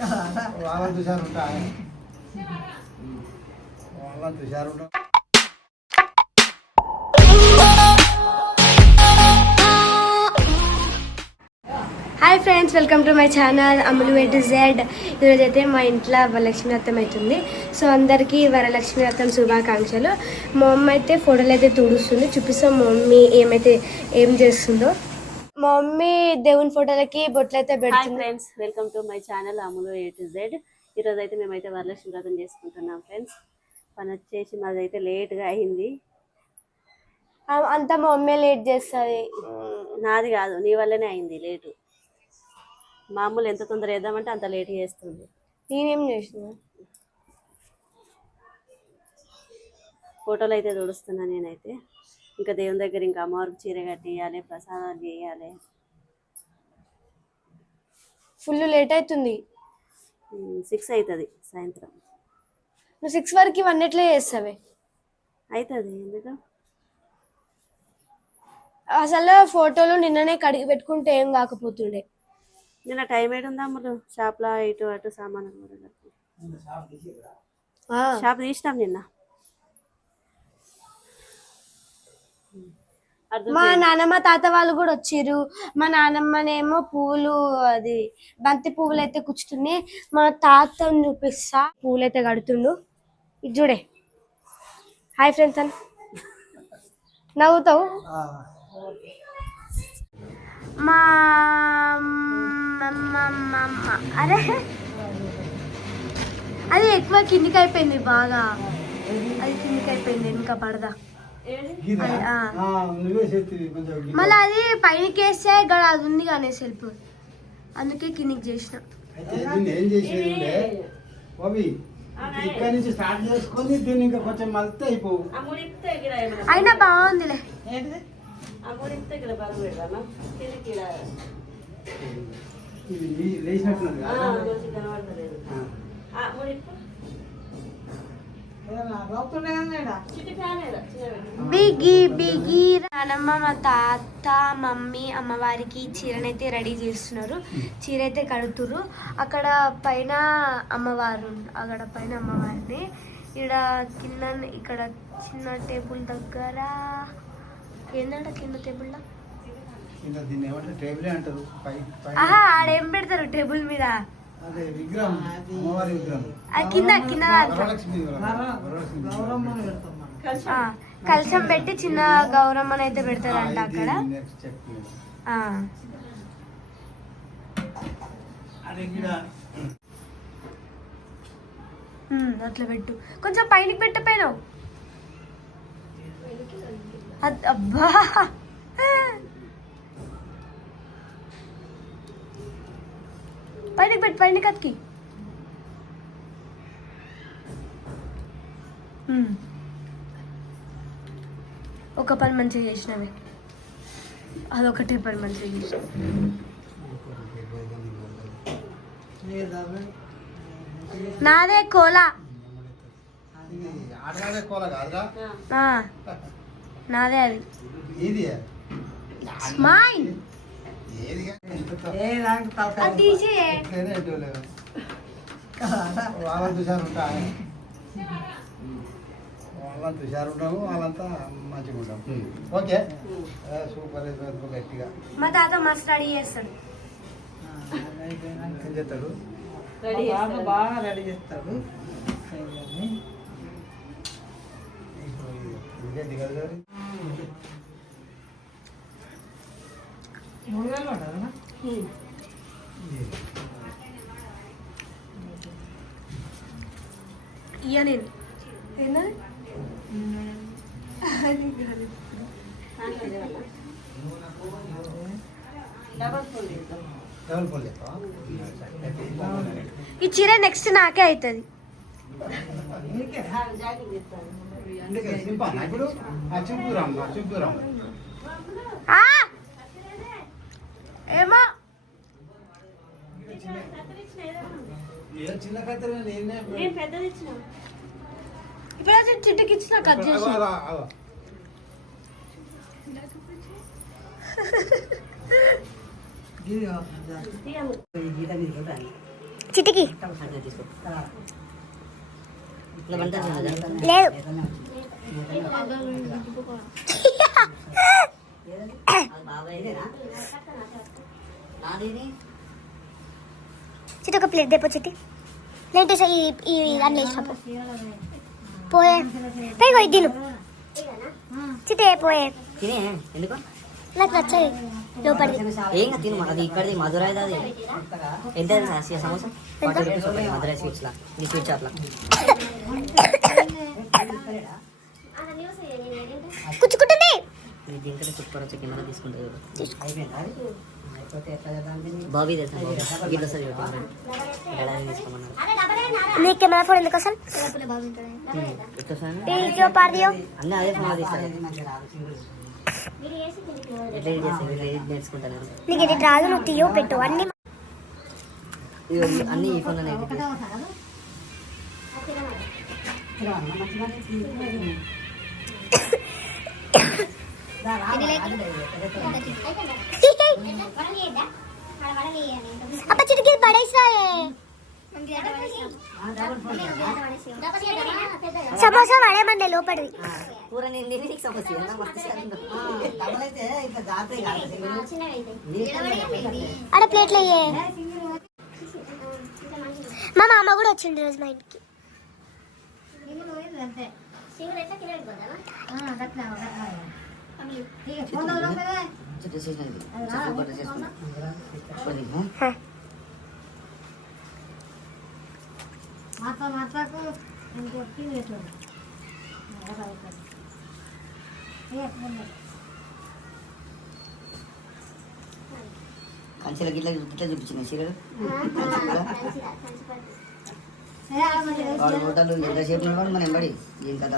వాళ్ళ తుషారు ఉంటా వాళ్ళ తుషారు ఉంటా. Hi friends, welcome to my channel Ammulu A to Z. ఈరోజు అయితే మా ఇంట్లో వరలక్ష్మి వ్రతం అవుతుంది. సో అందరికీ వరలక్ష్మి వ్రతం శుభాకాంక్షలు. మా మమ్మీ అయితే ఫోటోలు అయితే తుడుస్తుంది. చూపిస్తాం మా మమ్మీ ఏం చేస్తుందో. మా మమ్మీ దేవుని ఫోటోలకి బొట్లు అయితే పెడుతుంది. Friends, welcome to my channel Ammulu A to Z. ఈరోజు అయితే మేమైతే వరలక్ష్మి వ్రతం చేసుకుంటున్నాం ఫ్రెండ్స్. పని వచ్చేసి మాది అయితే లేట్గా అయింది. అంతా మా మమ్మీ లేట్ చేస్తుంది. నాది కాదు, నీ వల్లనే అయింది లేటు. మామూలు ఎంత తొందర వేద్దామంటే అంత లేట్ చేస్తుంది. నేనేం చేసిన ఫోటోలు అయితే తుడుస్తున్నా నేనైతే. ఇంకా దేవుని దగ్గర ఇంకా అమ్మవారికి చీర కట్టియాలి, ప్రసాదాలు చేయాలి. ఫుల్ లేట్ అవుతుంది. 6 అవుతుంది సాయంత్రం. నువ్వు 6 వరకు ఇవన్నీ ఎట్లా చేస్తావే? అవుతుంది ఎందుకు? అసలు ఫోటోలు నిన్ననే కడిగి పెట్టుకుంటే ఏం కాకపోతుండే. నిన్న టైం ఏడుందా అమ్ములు? షాప్లో ఇటు అటు సామాను షాప్ తీసినాం నిన్న. మా నాన్నమ్మ తాత వాళ్ళు కూడా వచ్చిర్రు. మా నాన్నమ్మనేమో పువ్వులు, అది బంతి పువ్వులు అయితే కూర్చుతుంది. మా తాత చూపిస్తా, పువ్వులు అయితే కడుతుండు. ఇది చూడే. హాయ్ ఫ్రెండ్స్ అని నవ్వుతావు. మా అరే అది ఎక్కువ కిందికి అయిపోయింది, బాగా అది కిందికి అయిపోయింది. ఇంకా పడదా మళ్ళీ అది పైనకి వేస్తే ఇక్కడ అది ఉంది కానీ సెల్ఫ్, అందుకే కిందికి చేసిన. అయినా బాగుందిలే. బిగి బిగి నానమ్మ, మా తాత, మమ్మీ అమ్మవారికి చీరనైతే రెడీ చేస్తున్నారు. చీర అయితే కడుతురు. అక్కడ పైన అమ్మవారు, అక్కడ పైన అమ్మవారిని ఇక్కడ కింద, ఇక్కడ చిన్న టేబుల్ దగ్గర ఏంటంటే కింద టేబుల్లో ఆడేం పెడతారు టేబుల్ మీద? కింద కింద కలశం పెట్టి చిన్న గౌరమ్మని అయితే పెడతారంట అక్కడ. అట్లా పెట్టు. కొంచెం పైనకి పెట్టపోయినావు. అబ్బా పైనకి పెట్టు, పైన కత్కి. ఒక పని మంచిగా చేసినవి, అదొకటే పని మంచిగా చేసిన. నాదే కోలా, నాదే అది మైన్. వాళ్ళ తుషారు ఉంటా వాళ్ళ తుషారు ఉంటాము, వాళ్ళంతా మంచిగా ఉంటాం. ఓకే, సూపర్ గట్టిగా. మా తాత మస్తు రెడీ చేస్తాడు. ఏం చేస్తాడు? బాగా రెడీ చేస్తాడు. ఇదే దిగదు కదా. ఇయ్య నేను ఏందా ఈ చీర నెక్స్ట్ నాకే అవుతుంది. ఏమో చిన్న కత్తెర ఇప్పుడు చిట్టుకి ఇచ్చిన కట్ చేసి చిటికి అట్లా తీసుకో ఇట్లా పంటారు కదా లేదు చిటి ఒక ప్లేట్ దేపో చిటి లేంటే ఈ అన్నీ వేసినప్పుడు పోయే పైగా ఇది తిను చిటి పోయే తినే ఎందుకు నాకు నచ్చాయి లోపలిది ఏం తిను అది ఇక్కడిది మధురైది అది ఎంత సమోసా 40 రూపీస్ ఒకటి మధురై స్వీట్స్ లా ఈ స్వీట్ షాప్ లా కుచ్చుకుంటుంది దీనికంటే సూపర్ వచ్చి కెమెరా తీసుకుంటారు బాబీ తెలుసా గిట్ల సరి తీసుకోమన్నారు నీ కెమెరా ఫోన్ ఎందుకు అసలు క్యూ పార్ దియో అన్నీ అదే ఫోన్ తీస్తారు ఎట్లా ఎడిట్ చేస్తాను నేర్చుకుంటాను నీకు ఎడిట్ రాదు నువ్వు తీయో పెట్టు అన్ని అన్నీ ఈ ఫోన్లోనే ఎడిట్ చేస్తాను అప్ప చిటికి పడేసాయే సమోసా పడేమంది లోపలిది కూర నేను నీకు సమస్య ఆడ ప్లేట్లు అయ్యే మా మామ కూడా వచ్చిండు రోజు మా ఇంటికి కంచెల గిట్ల గిట్ల చూపించిన చీరలు వాడు హోటల్ ఎంతసేపు నిలబడి మన ఎంబడి ఏం కదా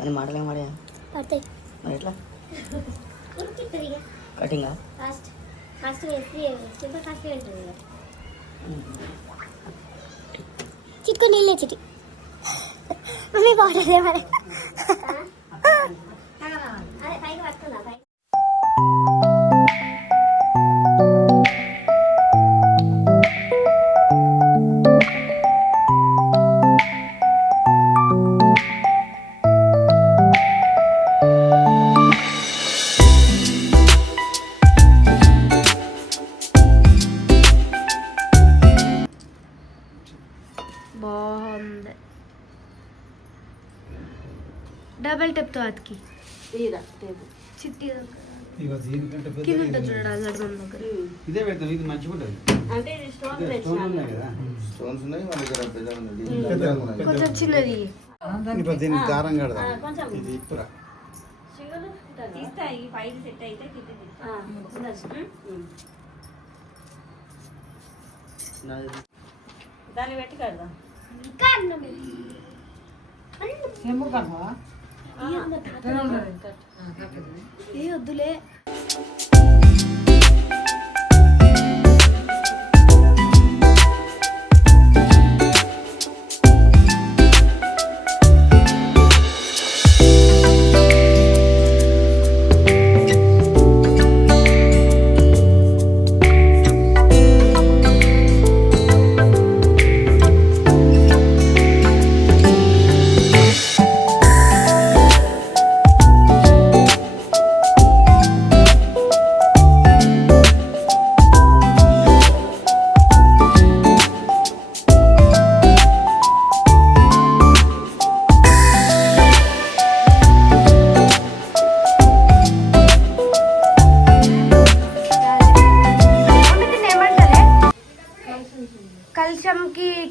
అని మాటలు ఏం మాడే పడతాయి మరి ఎట్లా కటింగా చిక్కు నీళ్ళే చిటి మమ్మీ బాగుంటుంది మరి బాగుంది డబల్ టెప్తో అతికి చిట్టి ఇగో దీనికంటే పెద్ద కింద ఉంటుంది చూడండి అల్లడి మన దగ్గర ఇదే పెడతాం ఇది మంచిగా ఉంటుంది అంటే ఇది స్టోన్ స్టోన్ ఉన్నాయి కదా స్టోన్స్ ఉన్నాయి మన దగ్గర పెద్దగా ఉన్నది పెద్దగా ఉన్నాయి. కొంచెం చిన్నది ఇప్పుడు దీనికి దారం కడదాం కొంచెం ఇది ఇప్పురా తీస్తాయి పైకి సెట్ అయితే దాన్ని పెట్టి కడదాం చెంబు కడవా ఏ వద్దులే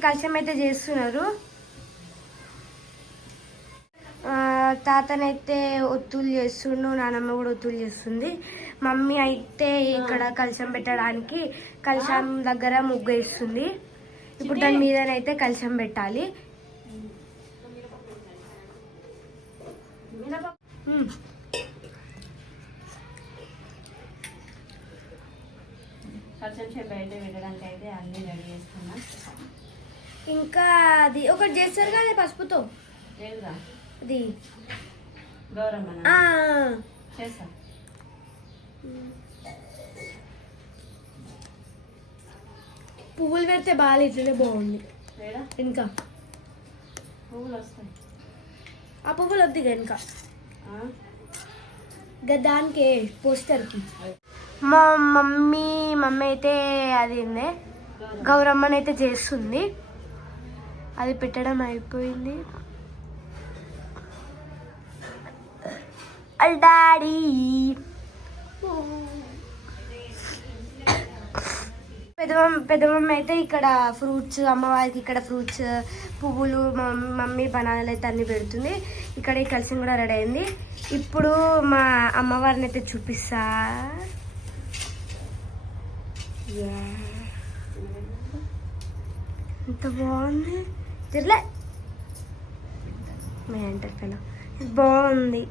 కలశం అయితే చేస్తున్నారు. తాతనైతే ఒత్తులు చేస్తుండు, నానమ్మ కూడా ఒత్తులు చేస్తుంది. మమ్మీ అయితే ఇక్కడ కలశం పెట్టడానికి కలశం దగ్గర ముగ్గు వేస్తుంది. ఇప్పుడు దాని మీదనైతే కలశం పెట్టాలి. కొంచెం సేపు బయట పెట్టడానికి అయితే అన్నీ రెడీ చేసుకున్నా. ఇంకా అది ఒకటి చేస్తారు కదా పసుపుతో, లేదురా అది గౌరమ్మ ఆ, చేస్తా. పువ్వులు పెడితే బాగా ఇట్లనే బాగుంది. లేడా ఇంకా పువ్వులు వస్తాయి. ఆ పువ్వులు వద్దు ఇక ఇంకా ఆ? దానికి పోస్టర్కి. మా మమ్మీ అయితే అది ఏంది గౌరమ్మని అయితే చేస్తుంది. అది పెట్టడం అయిపోయింది. డాడీ పెద్దమమ్మ అయితే ఇక్కడ ఫ్రూట్స్, అమ్మవారికి ఇక్కడ ఫ్రూట్స్, పువ్వులు, మమ్మీ బనానాలు అయితే అన్ని పెడుతుంది. ఇక్కడ ఈ కలిసి కూడా రెడీ అయింది. ఇప్పుడు మా అమ్మవారిని అయితే చూపిస్తా. ఎంత బాగుంది తిరలే బాగుంది.